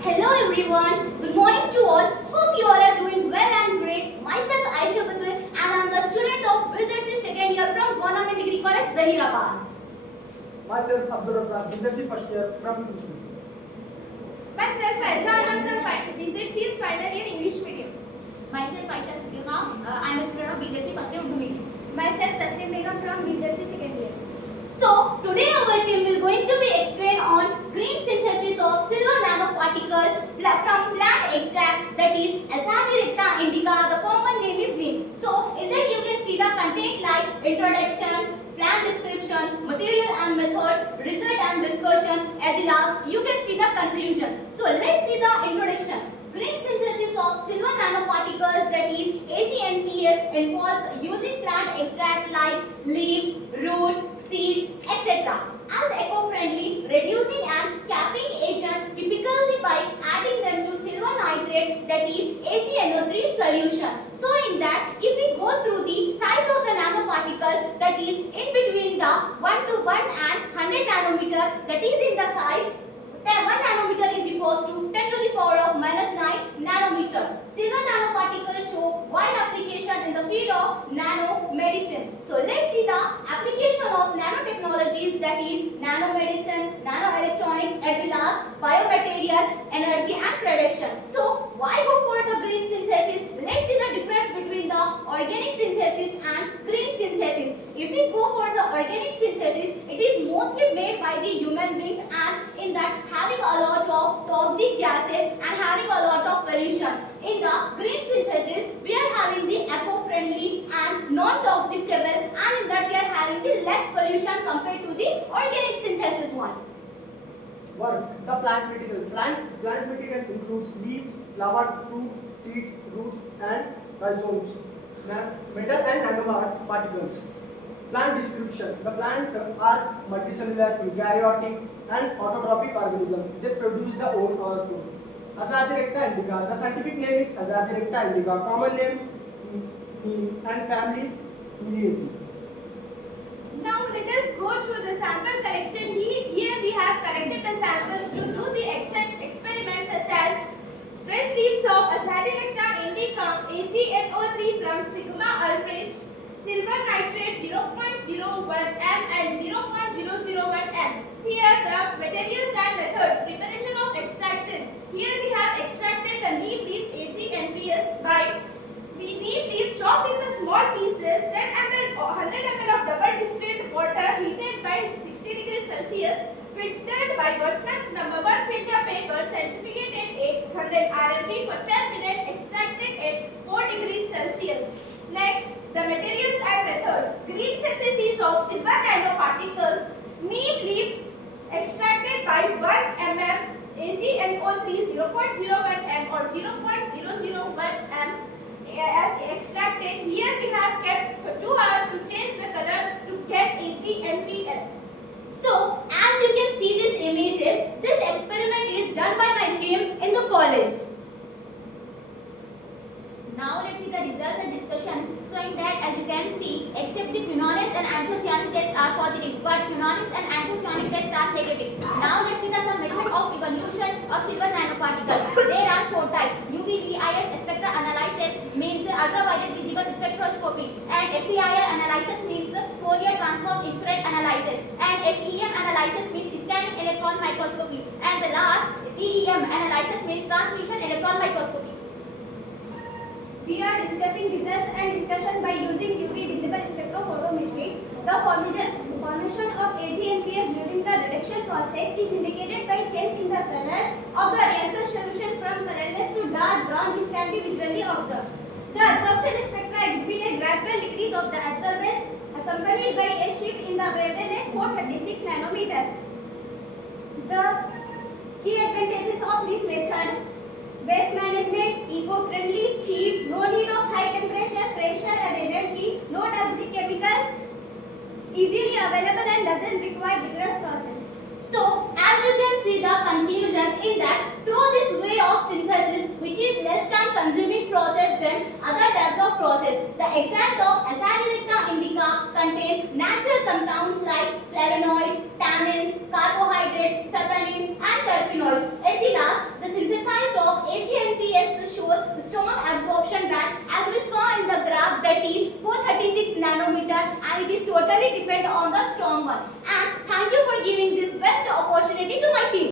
Hello everyone, good morning to all. Hope you all are doing well and great. Myself Aisha Batul and I am the student of BGC second year from Government Degree College, Zaheerabad. Myself Abdul Razak, BGC first year from UP. Myself Aisha and I am from BZC's final year English medium. Myself Aisha Siddhima, I am a student of BJC first year Urdu medium. Myself Taslim Begum from BZC second year. So today our team will going to be explain on green synthesis of silver nanoparticles from plant extract, that is Zaheerabad indica. The common name is green. So in that you can see the content like introduction, plant description, material and methods, result and discussion. At the last you can see the conclusion. So let's see the introduction. Green synthesis of silver nanoparticles, that is AGNPS, involves using plant extract like leaves, roots, seeds, etc. as eco-friendly, reducing and capping agent typically by adding them to silver nitrate, that is AgNO3 solution. So in that, if we go through the size of the nanoparticles, that is in between the 1 to 1 and 100 nanometer, that is in the size 1 nanometer is equals to 10 to the power of minus 9 nanometer. Silver nanoparticles show wide application in the field of nanomedicine. So let's see the application of nanotechnologies, that is nanomedicine, nanoelectronics, at the last biomaterial, energy and production. So why go for the green synthesis? Let's see the difference between the organic synthesis and green synthesis. If we go for the organic synthesis, it is mostly made by the human beings, and in that having a lot of toxic gases and having a lot of pollution. In the green synthesis, we are having the eco-friendly and non-toxic chemical, and in that we are having the less pollution compared to the organic synthesis one. Work. The plant material. Plant material includes leaves, flower, fruit, seeds, roots and rhizomes, metal and nanoparticles. Plant description. The plant are multicellular, eukaryotic and autotrophic organisms. They produce the own or food. Zaheerabad indica. The scientific name is Zaheerabad indica. Common name and family is Juliaceae. Now let us go through the sample collection. Here we have collected the samples to do the experiments such as fresh leaves of Zaheerabad indica, AgNO3 from Sigma Aldrich, silver nitrate 0.01 m and 0.001 m. Here the materials and methods. Preparation of extraction. Here we have extracted the neem leaves AgNPS by the neem leaf chopped into small pieces, 10 ml or 100 ml of double distilled water heated by 60 degrees Celsius, filtered by Wordsmith number 1 filter paper, centrifugated 800 RMP for 10 minutes, extracted at 4 degrees Celsius. Next, the materials and methods. Green synthesis of silver nanoparticles. Neem leaves extracted by 1 mm AgNO3 0.01 m or 0.001 m extracted. Here we have kept for 2 hours to change the color to get AgNPS. So as you can see these images, this experiment is done by my team in the college. Now let's see the results and discussion. So in that, as you can see, except the quinones and anthocyanins tests are positive, but quinones and anthocyanins tests are negative. Now let's see the some method of evolution of silver nanoparticles. There are 4 types. UV-VIS spectral analysis means ultraviolet visible spectroscopy, and FTIR analysis means Fourier transform infrared analysis, and SEM analysis means scanning electron microscopy, and the last TEM analysis means transmission electron microscopy. We are discussing results and discussion by using UV visible spectrophotometry. The formation of AgNPS during the reduction process is indicated by change in the color of the reaction solution from colorless to dark brown, which can be visually observed. The absorption spectra exhibit a gradual decrease of the absorbance accompanied by a shift in the wavelength at 436 nanometer. The key advantages of this method: waste management, eco-friendly, cheap, no need of high temperature, pressure and energy, no toxic chemicals, easily available and doesn't require rigorous process. So as you can see, the conclusion is that through this way of synthesis, which is less time consuming process than other type of process, the extract of Zaheerabad indica contains natural compounds like flavonoids, tannins, carbohydrates, saponins and terpenoids. At the last, the synthesis and it is totally depend on the strong one. And thank you for giving this best opportunity to my team.